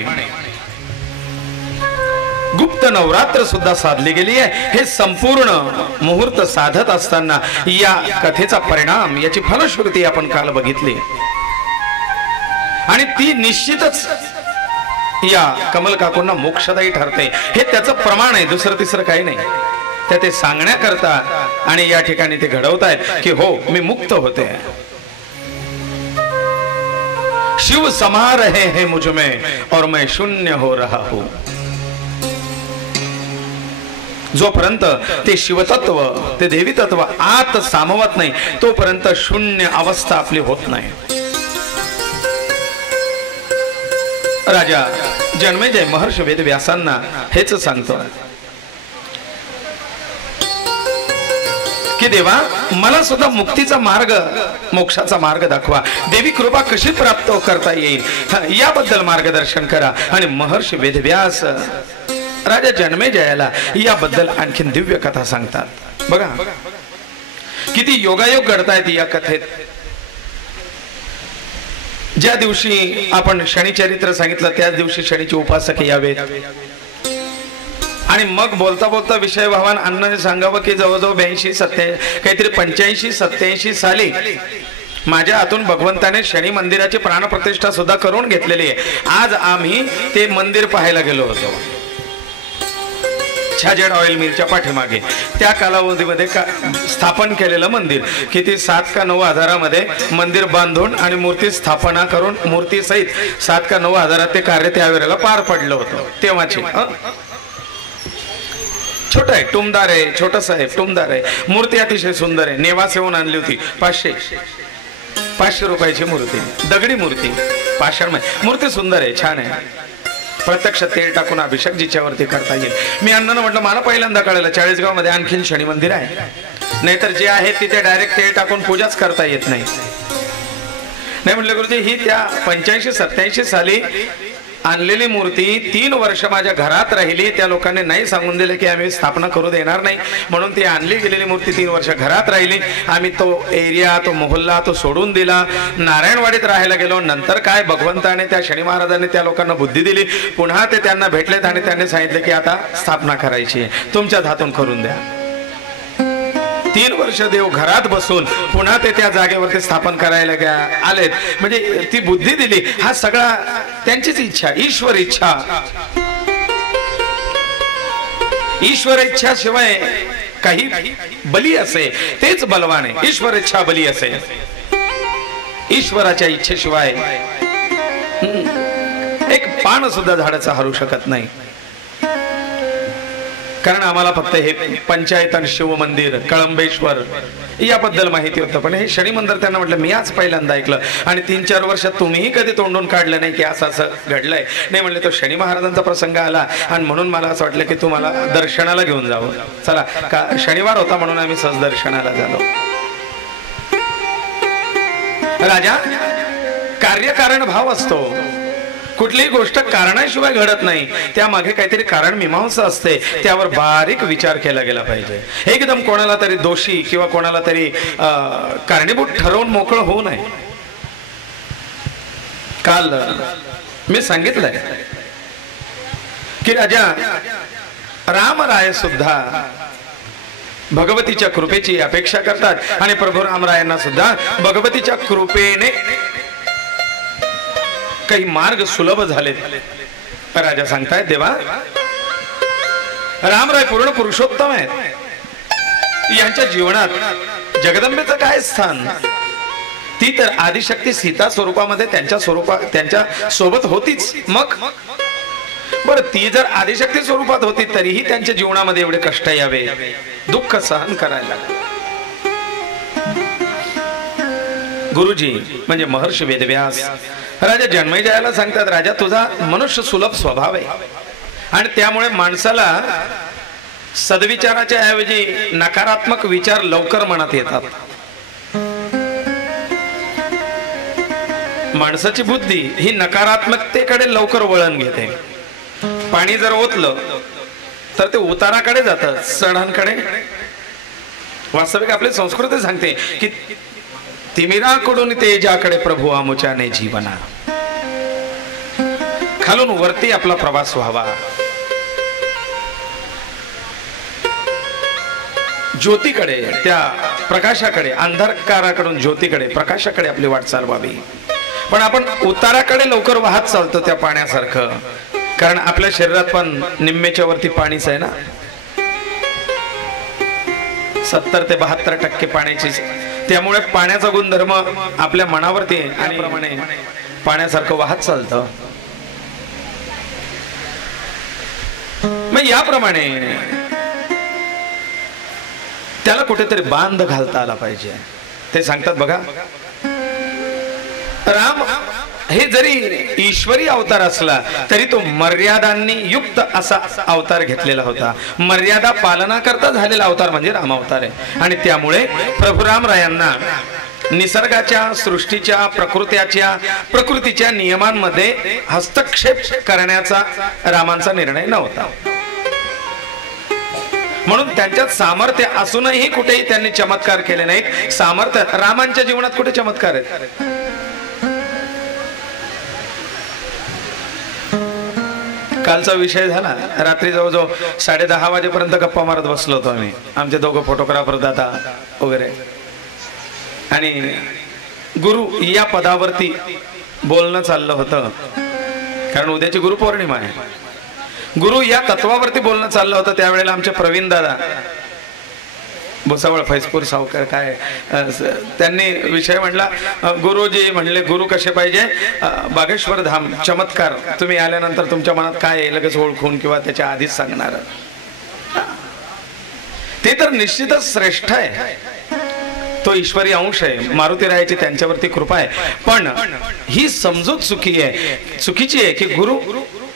गुप्त नवरात्र सुद्धा साधली गेली आहे. हे संपूर्ण मुहूर्त साधत असताना या कथेचा परिणाम, याची फलश्रुती आपण काल बघितली आणि ती निश्चितच या कमल काकूंना मोक्षदायी ठरते. हे त्याचं प्रमाण आहे, दुसरं तिसरं काही नाही. ते सांगण्याकरता आणि या ठिकाणी ते घडवतायत की हो मी मुक्त होते. शिव समा रहे हैं मुझ में और मैं शून्य हो रहा हूं. जोपर्यंत ते शिवतत्व, ते देवी तत्व आत सामवत नाही तोपर्यंत शून्य अवस्था आपली होत नाही. राजा जन्मेजय महर्षी वेदव्यासांना हेच सांगतो की देवा मला सुद्धा मुक्तीचा मार्ग, मोक्षाचा मार्ग दाखवा. देवी कृपा कशी प्राप्त करता येईल याबद्दल मार्गदर्शन करा. आणि महर्षी वेदव्यास राजा जन्मेजयाला याबद्दल आणखीन दिव्य कथा सांगतात. बघा किती योगायोग घडतायत या कथेत. ज्या दिवशी आपण शनिचरित्र सांगितलं त्याच दिवशी शनीचे उपासक यावेत. आणि मग बोलता बोलता विषय भगवान अण्णाने सांगावं की जवळजवळ 82-87 काहीतरी 85-87 साली माझ्या हातून भगवंताने शनी मंदिराची प्राणप्रतिष्ठा सुद्धा करून घेतलेली आहे. आज आम्ही ते मंदिर पाहायला गेलो होतो छाजेड ऑइल मिलच्या पाठीमागे. त्या कालावधीमध्ये स्थापन केलेलं मंदिर किती 7 का 9 हजारामध्ये मंदिर बांधून आणि मूर्ती स्थापना करून मूर्ती सहित 7 का 9 हजारात ते कार्य त्यावेळेला पार पडलं होतं. तेव्हाचे छोट आहे, टुमदार आहे, छोटस आहे, टुमदार आहे. मूर्ती अतिशय सुंदर आहे. नेवास येऊन आणली होती. 500 रुपयाची मूर्ती, दगडी मूर्ती, पाषाण मूर्ती सुंदर आहे, छान आहे. प्रत्यक्ष तेल टाकून अभिषेक जिच्यावरती करता येईल. मी अण्णांना म्हटलं मला पहिल्यांदा कळलं 40गाव मध्ये आणखीन शनी मंदिर आहे. नाहीतर जे आहे तिथे डायरेक्ट तेल टाकून पूजाच करता येत नाही. नाही म्हटलं गुरुजी ही त्या 85-87 साली आणलेली मूर्ती 3 वर्ष माझ्या घरात राहिली. त्या लोकांनी नाही सांगून दिले की आम्ही स्थापना करू देणार नाही म्हणून ती आणली गेलेली मूर्ती 3 वर्ष घरात राहिली. आम्ही तो एरिया, तो मोहल्ला तो सोडून दिला, नारायणवाडीत राहायला गेलो. नंतर काय भगवंताने त्या शनी महाराजांनी त्या लोकांना बुद्धी दिली. पुन्हा ते त्यांना भेटलेत आणि त्यांनी सांगितले की आता स्थापना करायची आहे, तुमच्याच हातून करून द्या. 3 वर्ष देव घरात बसून पुन्हा ते त्या जागेवरती स्थापन करायला आलेत. म्हणजे ती बुद्धी दिली. हा सगळा त्यांचीच इच्छा, ईश्वर इच्छा. ईश्वर इच्छा शिवाय काही बली असे तेच बलवान आहे. ईश्वर इच्छा बली असे. ईश्वराच्या इच्छेशिवाय एक पान सुद्धा झाडाचं हरू शकत नाही. कारण आम्हाला फक्त हे पंचायत आणि शिव मंदिर, कळंबेश्वर याबद्दल माहिती होतं. पण हे शनी मंदिर त्यांना म्हटलं मी आज पहिल्यांदा ऐकलं. आणि 3-4 वर्षात तुम्हीही कधी तोंडून काढलं नाही की असं असं घडलंय. नाही म्हणले तो शनी महाराजांचा प्रसंग आला आणि म्हणून मला असं वाटलं की तुम्हाला दर्शनाला घेऊन जावं. चला का शनिवार होता म्हणून आम्ही सहज दर्शनाला झालो. राजा कार्यकारण भाव असतो. कुठलीही गोष्ट कारणाशिवाय घडत नाही. त्यामागे काहीतरी कारण मीमांसा असते. त्यावर बारीक विचार केला गेला पाहिजे. एकदम कोणाला तरी दोषी किंवा कोणाला तरी कारणीभूत ठरवून मोकळं होऊ नये. काल मी सांगितलंय की राजा रामराय सुद्धा भगवतीच्या कृपेची अपेक्षा करतात आणि प्रभू रामरायांना सुद्धा भगवतीच्या कृपेने काही मार्ग सुलभ झालेत. राजा सांगतायत देवा रामराय पूर्ण पुरुषोत्तम आहेत. यांच्या जीवनात जगदंबेचं काय स्थान. ती तर आदिशक्ती सीता स्वरूपामध्ये त्यांच्या सोबत होतीच. मग बरं ती जर आदिशक्ती स्वरूपात होती तरीही त्यांच्या जीवनामध्ये एवढे कष्ट यावे, दुःख सहन करायला. गुरुजी म्हणजे महर्षी वेदव्यास राजा जन्मेजयाला सांगतात राजा तुझा मनुष्य सुलभ स्वभाव आहे आणि त्यामुळे माणसाला सद्विचाराच्या ऐवजी नकारात्मक विचार लवकर मनात येतात. माणसाची बुद्धी ही नकारात्मकतेकडे लवकर वळण घेते. पाणी जर ओतलं तर ते उताराकडे जातं, चढांकडे. वास्तविक आपली संस्कृती सांगते की तिमिराकडून तेजाकडे प्रभू आमुच्याने जीवना. खालून वरती आपला प्रवास व्हावा. ज्योतीकडे, त्या प्रकाशाकडे, अंधकाराकडून ज्योतीकडे, प्रकाशाकडे आपली वाटचाल व्हावी. पण आपण उताराकडे लवकर वाहत चालतो त्या पाण्यासारखं. कारण आपल्या शरीरात पण निम्मेच्या वरती पाणीच आहे ना. 70 ते 72% पाण्याची. त्यामुळे पाण्याचा गुणधर्म आपल्या मनावरती आणि प्रमाणे पाण्यासारखं वाहत चालतं. मग याप्रमाणे त्याला कुठेतरी बांध घालता आला पाहिजे. ते सांगतात बघा राम हे जरी ईश्वरी अवतार असला तरी तो मर्यादांनी युक्त असा अवतार घेतलेला होता. मर्यादा पालना करता झालेला अवतार म्हणजे राम अवतार आहे. आणि त्यामुळे प्रभू रामरायांना निसर्गाच्या, सृष्टीच्या, प्रकृतीच्या नियमांमध्ये हस्तक्षेप करण्याचा रामांचा निर्णय नव्हता. म्हणून त्यांच्यात सामर्थ्य असूनही कुठेही त्यांनी चमत्कार केले नाहीत. सामर्थ्य रामांच्या जीवनात कुठे चमत्कार आहेत. कालचा विषय झाला. रात्री जवळजवळ 10:30 वाजेपर्यंत गप्पा मारत बसलो होतो आम्ही, आमचे दोघं फोटोग्राफर दादा वगैरे. आणि गुरु या पदावरती बोलणं चाललं होतं, कारण उद्याची गुरुपौर्णिमा आहे. गुरु या तत्वावरती बोलणं चाललं होतं. त्यावेळेला आमचे प्रवीण दादा भुसावळ फैजपूर सावकार काय त्यांनी विषय म्हणला, गुरुजी म्हणले गुरु कसे पाहिजे, बागेश्वर धाम चमत्कार, तुम्ही आल्यानंतर तुमच्या मनात काय आहे लगेच ओळखून किंवा त्याच्या आधीच सांगणार. ते तर निश्चितच श्रेष्ठ आहे, तो ईश्वरी अंश आहे, मारुतीरायाची त्यांच्यावरती कृपा आहे. पण ही समजूत चुकीची आहे की गुरु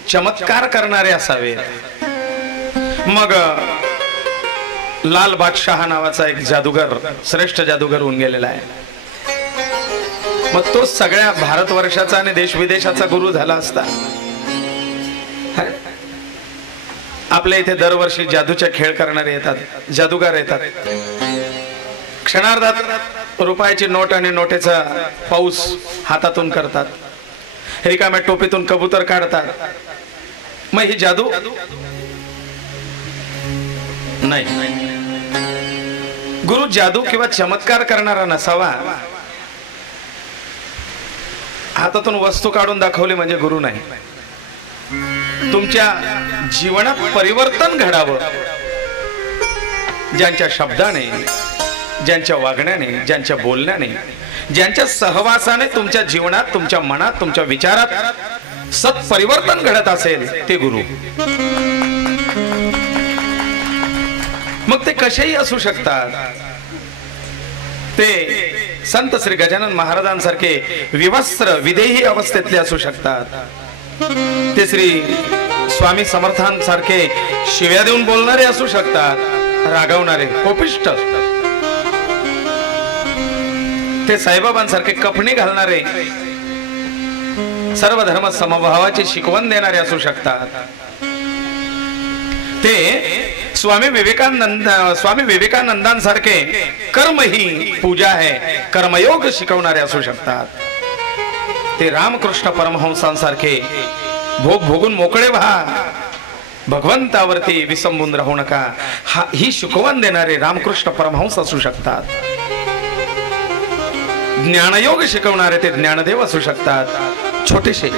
चमत्कार करणारे असावे. मग लाल बादशाह नावाचा एक जादूगर, श्रेष्ठ जादूगर होऊन गेलेला आहे. मग तो सगळ्या भारतवर्षाचा आणि देश विदेशाचा गुरु झाला असता. आपल्या इथे दरवर्षी जादूचे खेळ करणारे येतात, जादूगार येतात. क्षणार्धात रुपयाची नोट आणि नोटेचा पाऊस हातातून करतात, रिकाम्या टोपीतून कबूतर काढतात. मग ही जादू नाही. गुरु जादू किंवा चमत्कार करणारा नसावा. हातातून वस्तू काढून दाखवली म्हणजे गुरु नाही. तुमच्या जीवनात परिवर्तन घडावं, ज्यांच्या शब्दाने, ज्यांच्या वागण्याने, ज्यांच्या बोलण्याने, ज्यांच्या सहवासाने तुमच्या जीवनात, तुमच्या मनात, तुमच्या विचारात सत्परिवर्तन घडत असेल ते गुरु. मग ते कसेही असू शकतात. ते संत श्री गजानन महाराजांसारखे विवस्त्र विदेही अवस्थेतले असू शकतात. ते श्री स्वामी समर्थांसारखे शिव्या देऊन बोलणारे असू शकतात, रागवणारे, कोपिष्ट. ते साईबाबांसारखे कफणी घालणारे, सर्व धर्म समभावाची शिकवण देणारे असू शकतात. ते स्वामी विवेकानंदांसारखे कर्म ही पूजा आहे, कर्मयोग शिकवणारे असू शकतात. ते रामकृष्ण परमहंसांसारखे भोग भोगून मोकळे व्हा, भगवंतावरती विसंबून राहू नका, ही शिकवण देणारे रामकृष्ण परमहंस असू शकतात. ज्ञानयोग शिकवणारे ते ज्ञानदेव असू शकतात, छोटेसे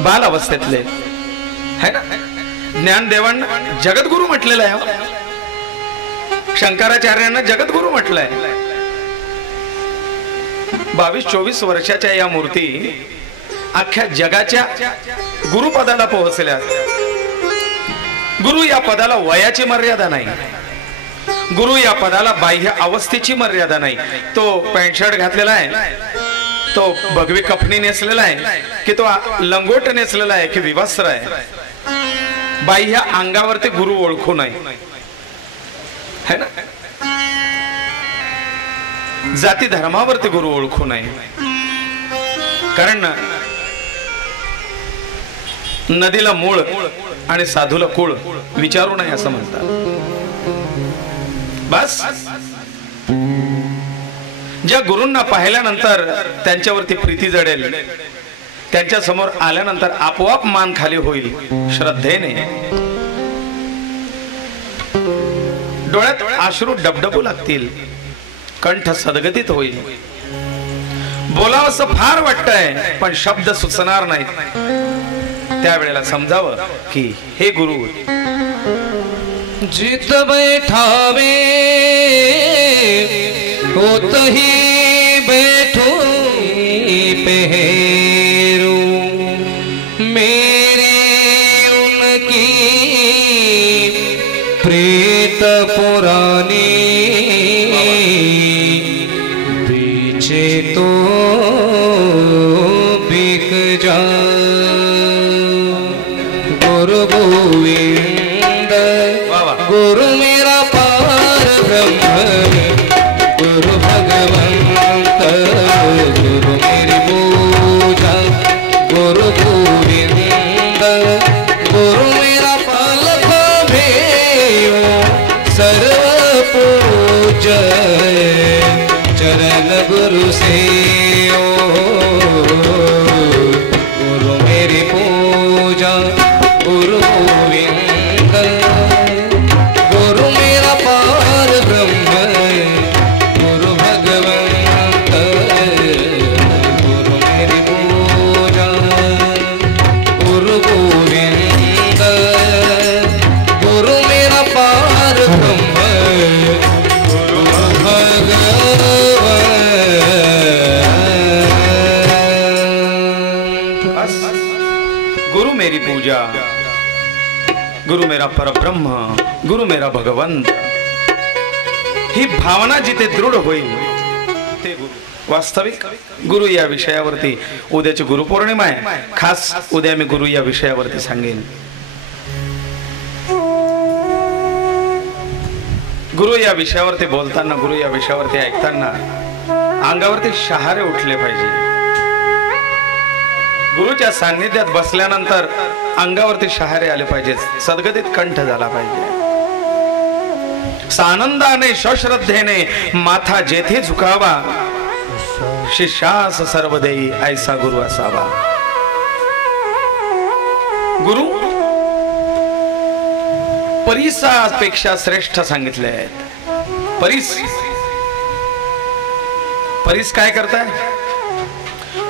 बाल अवस्थेतले है ना. ज्ञानदेवांना जगद्गुरु म्हटलेलं आहे. शंकराचार्यांना जगद्गुरु म्हटलंय. 22-24 वर्षाच्या या मूर्ती अख्ख्या जगाच्या गुरुपदाला पोहोचल्या. गुरु या पदाला वयाची मर्यादा नाही. गुरु या पदाला बाह्य अवस्थेची मर्यादा नाही. तो पॅन्ट शर्ट घातलेला आहे, तो भगवी कफनी नेसलेला आहे, की तो लंगोट नेसलेला आहे, की विवस्त्र आहे. बाह्य अंगावरती गुरु ओळखू नये है ना. जाती धर्मावरती गुरु ओळखू नये, कारण नदीला मूळ आणि साधूला कुळ विचारू नये असं म्हणतात. बस ज्या गुरूंना पाहिल्यानंतर त्यांच्यावरती प्रीती जडेल, त्यांच्या समोर आल्यानंतर आपोआप मान खाली होईल श्रद्धेने, डोळ्यात अश्रू डबडबू लागतील, कंठ सदगतीत होईल. बोलावं असं फार वाटतंय पण शब्द सुचणार नाहीत. त्यावेळेला समजावं की हे गुरु जित बैठावे होत ही बैठो पहरू, मेरी उनकी प्रीत पुरानी बीचे तो बिक जा. गुरु गोविंद गुरु मेरा पार ब्रह्म, गुरु भगवंत गुरु मेरी पूजा. गुरु गोविंद गुरु मेरा पालक भेयो, सर्व पूज चरण गुरु से. गुरु मेरी पूजा गुरु गोविंद गुरु मेरा पार ब्रह्म, गुरु भगवंत गुरु मेरा परब्रह्म, गुरु मेरा भगवंत, ही भावना जिथे दृढ होईल ते गुरु वास्तविक गुरु या विषयावरती उद्याची गुरुपौर्णिमा आहे. खास उद्या मी गुरु या विषयावरती सांगेन. गुरु या विषयावरती बोलताना, गुरु या विषयावरती ऐकताना अंगावरती शहारे उठले पाहिजे. गुरुच्या सान्निध्यात बसल्यानंतर अंगावरती शहारे आले पाहिजेत, सद्गतीत कंठ झाला पाहिजे. सानंदाने सश्रद्धेने माथा जेथे झुकावा, शिष्यास सर्व देई ऐसा गुरु असावा. गुरु परिसापेक्षा श्रेष्ठ सांगितले आहेत. परीस काय करताय?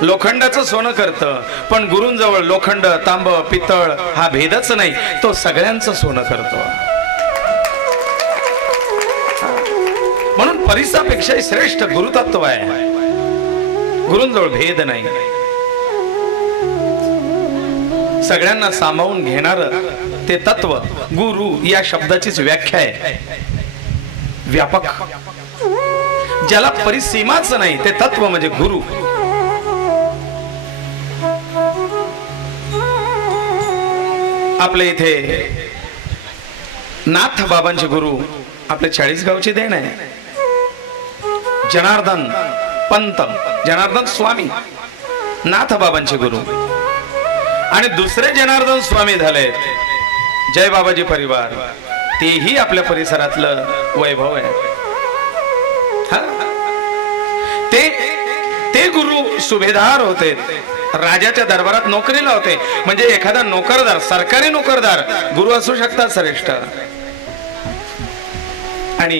लोखंडाचं सोनं करतं, पण गुरूंजवळ लोखंड, तांब, पितळ हा भेदच नाही, तो सगळ्यांचं सोनं करतो. म्हणून परिसापेक्षा श्रेष्ठ गुरुतत्व आहे. गुरूंजवळ भेद नाही, सगळ्यांना सामावून घेणार ते तत्व. गुरु या शब्दाचीच व्याख्या आहे, व्यापक. ज्याला परिसीमाच नाही ते तत्व म्हणजे गुरु. आपल्या इथे नाथ बाबांचे गुरु आपल्या 40 गावची देण आहे. जनार्दन पंत, जनार्दन स्वामी नाथ बाबांचे गुरु. आणि दुसरे जनार्दन स्वामी झाले जय बाबाजी परिवार, तेही आपल्या परिसरातलं वैभव आहे. ते गुरु सुभेदार होते, राजाच्या दरबारात नोकरीला होते. म्हणजे एखादा नोकरदार, सरकारी नोकरदार गुरु असू शकतात श्रेष्ठ. आणि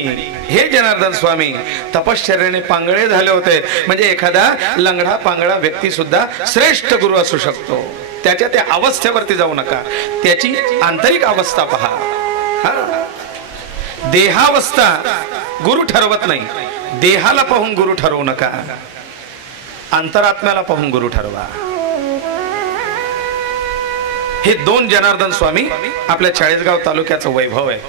हे जनार्दन स्वामी तपश्चर्याने पांगळे झाले होते. म्हणजे एखादा लंगडा पांगळा व्यक्ती सुद्धा श्रेष्ठ गुरु असू शकतो. त्याच्या त्या अवस्थेवरती जाऊ नका, त्याची आंतरिक अवस्था पहा. देहावस्था गुरु ठरवत नाही. देहाला पाहून गुरु ठरवू नका, अंतरात्म्याला पाहून गुरु ठरवा. हे 2 जनार्दन स्वामी आपल्या 40 गाव तालुक्याचं वैभव आहे.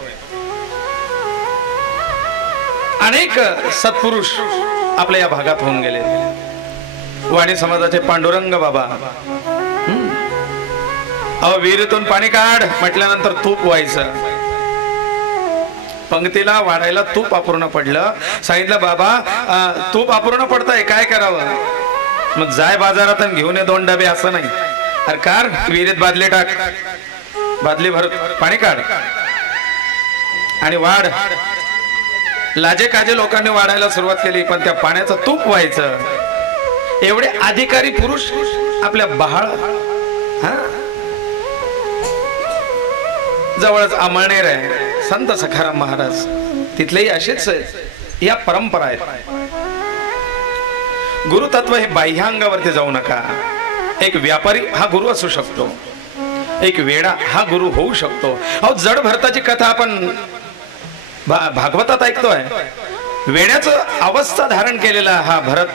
अनेक सत्पुरुष आपल्या या भागात होऊन गेले. वाणी समाजाचे पांडुरंग बाबा, अहो विहिरीतून पाणी काढ म्हटल्यानंतर तूप व्हायचं. पंक्तीला वाढायला तूप अपूर्ण पडलं. सांगितलं बाबा तूप अपूर्ण पडतंय, काय करावं? मग जाय बाजारात घेऊन ये 2 डबे, असं नाही. अरे कार विहिरीत बादली टाक, बादली भर पाणी काढ आणि वाढ. लाजे काजे लोकांनी वाढायला सुरुवात केली, पण त्या पाण्याचं तूप व्हायचं. एवढे अधिकारी पुरुष आपल्या बहाळ जवळच अमळनेर आहे, संत सखाराम महाराज, तिथलेही असेच या परंपरा आहेत. गुरुतत्व हे बाह्यांगावरती जाऊ नका. एक व्यापारी हा गुरु असू शकतो, एक वेडा हा गुरु होऊ शकतो. अहो जड भरताची कथा आपण भागवतात ऐकतोय. वेड्याचं अवस्था धारण केलेला हा भरत,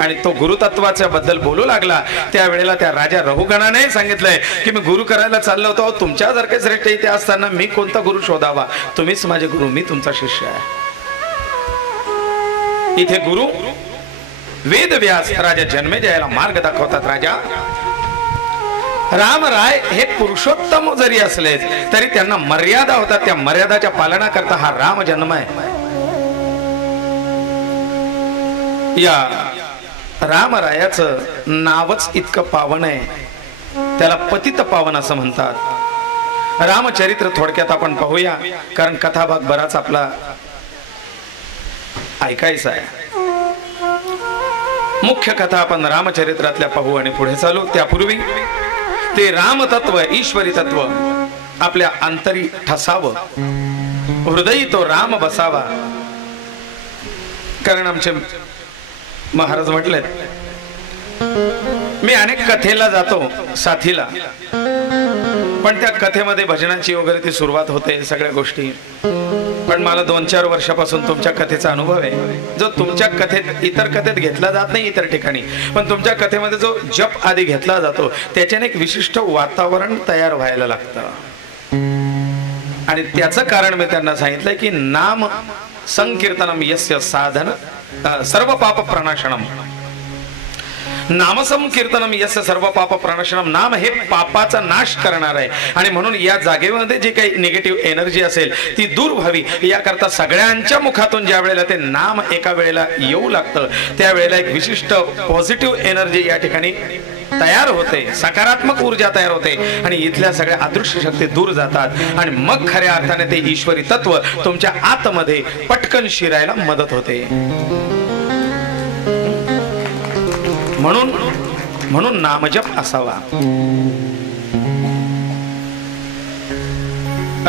आणि तो गुरुतत्वाच्या बद्दल बोलू लागला. त्यावेळेला त्या राजा रघुगणाने सांगितलंय की मी गुरु करायला चाललो होतो. तुमच्यासारखे श्रेष्ठ इथे असताना मी कोणता गुरु शोधावा? तुम्हीच माझे गुरु, मी तुमचा शिष्य आहे. इथे गुरु वेद व्यास राजा जन्मेजयाला मार्ग दाखवतात. राजा राम राय हे पुरुषोत्तम जरी असले तरी त्यांना मर्यादा होतात. त्या मर्यादाच्या पालना करता हा राम जन्म आहे. या रामरायाचं नावच इतकं पावन आहे, त्याला पतित पावन असं म्हणतात. रामचरित्र थोडक्यात आपण पाहूया, कारण कथाभाग बराच आपला ऐकायचा आहे. मुख्य कथा आपण रामचरित्रातल्या पाहू आणि पुढे चालू. त्यापूर्वी ते रामतत्व, ईश्वरी तत्व आपल्या अंतरी ठसावं, हृदयी तो राम बसावा. कारण आमचे महाराज म्हटलेत, मी अनेक कथेला जातो साथीला, पण त्या कथेमध्ये भजनाची वगैरे ती सुरुवात होते सगळ्या गोष्टी. पण मला 2-4 वर्षापासून तुमच्या कथेचा अनुभव आहे, जो तुमच्या कथेत इतर कथेत घेतला जात नाही इतर ठिकाणी, पण तुमच्या कथेमध्ये जो जप आधी घेतला जातो त्याच्याने एक विशिष्ट वातावरण तयार व्हायला लागतं. आणि त्याचं कारण मी त्यांना सांगितलंय की नाम संकीर्तनम यस्य साधन सर्व पाप प्रणाशनम, नामसंकीर्तनम यस्य सर्व पाप प्रणाशनम. नाम हे पापाचा नाश करणार आहे आणि म्हणून या जागेमध्ये जी काही निगेटिव्ह एनर्जी असेल ती दूर व्हावी याकरता सगळ्यांच्या मुखातून ज्या वेळेला ते नाम एका वेळेला येऊ लागतं त्यावेळेला एक विशिष्ट पॉझिटिव्ह एनर्जी या ठिकाणी तयार होते, सकारात्मक ऊर्जा तयार होते आणि इथल्या सगळ्या अदृश्य शक्ती दूर जातात आणि मग खऱ्या अर्थाने ते ईश्वरी तत्व तुमच्या आतमध्ये पटकन शिरायला मदत होते. म्हणून नामजप असावा.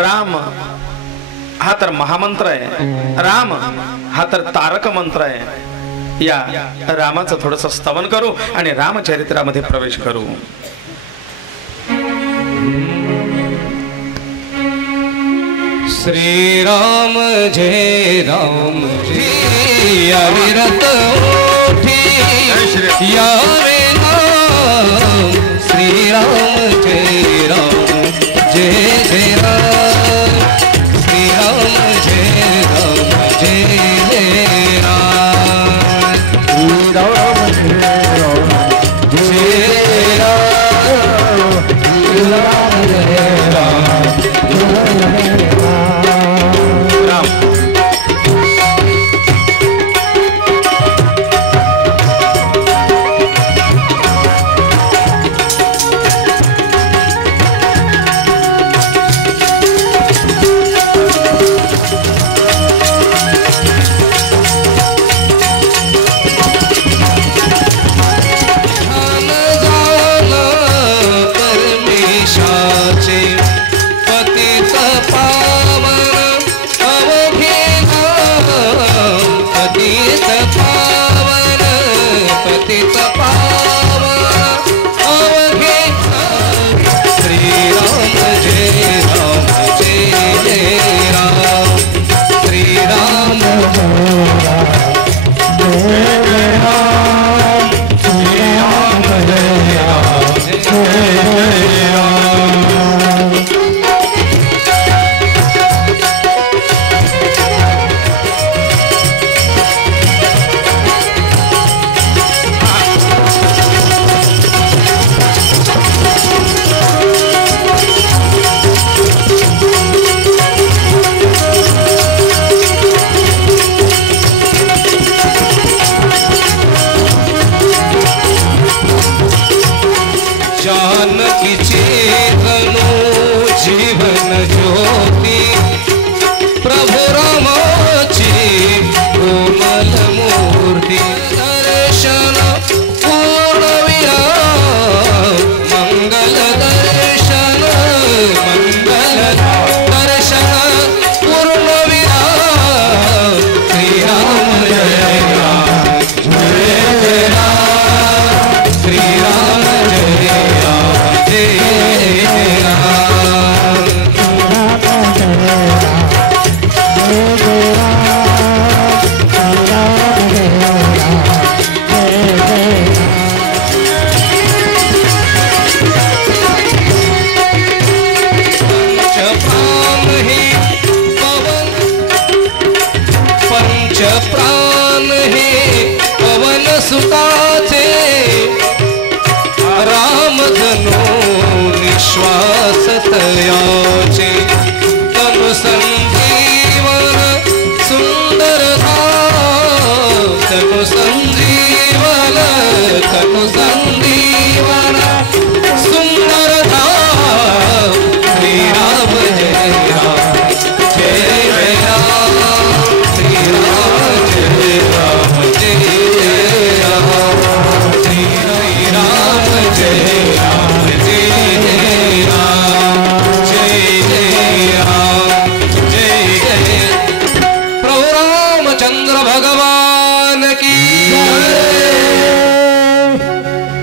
राम हा तर महामंत्र आहे, राम हा तर तारक मंत्र आहे. या रामाचं थोडंसं स्तवन करू आणि रामचरित्रामध्ये प्रवेश करू. श्री राम जय राम जय अविरत ओठी यावे नाम. श्री राम जय राम जय जय राम. श्री राम जय राम जय जय राम. श्री राम जय राम जय राम. श्री राम जय राम जय राम. प्राण हे पवन सुताचे राम जनो निश्वास तया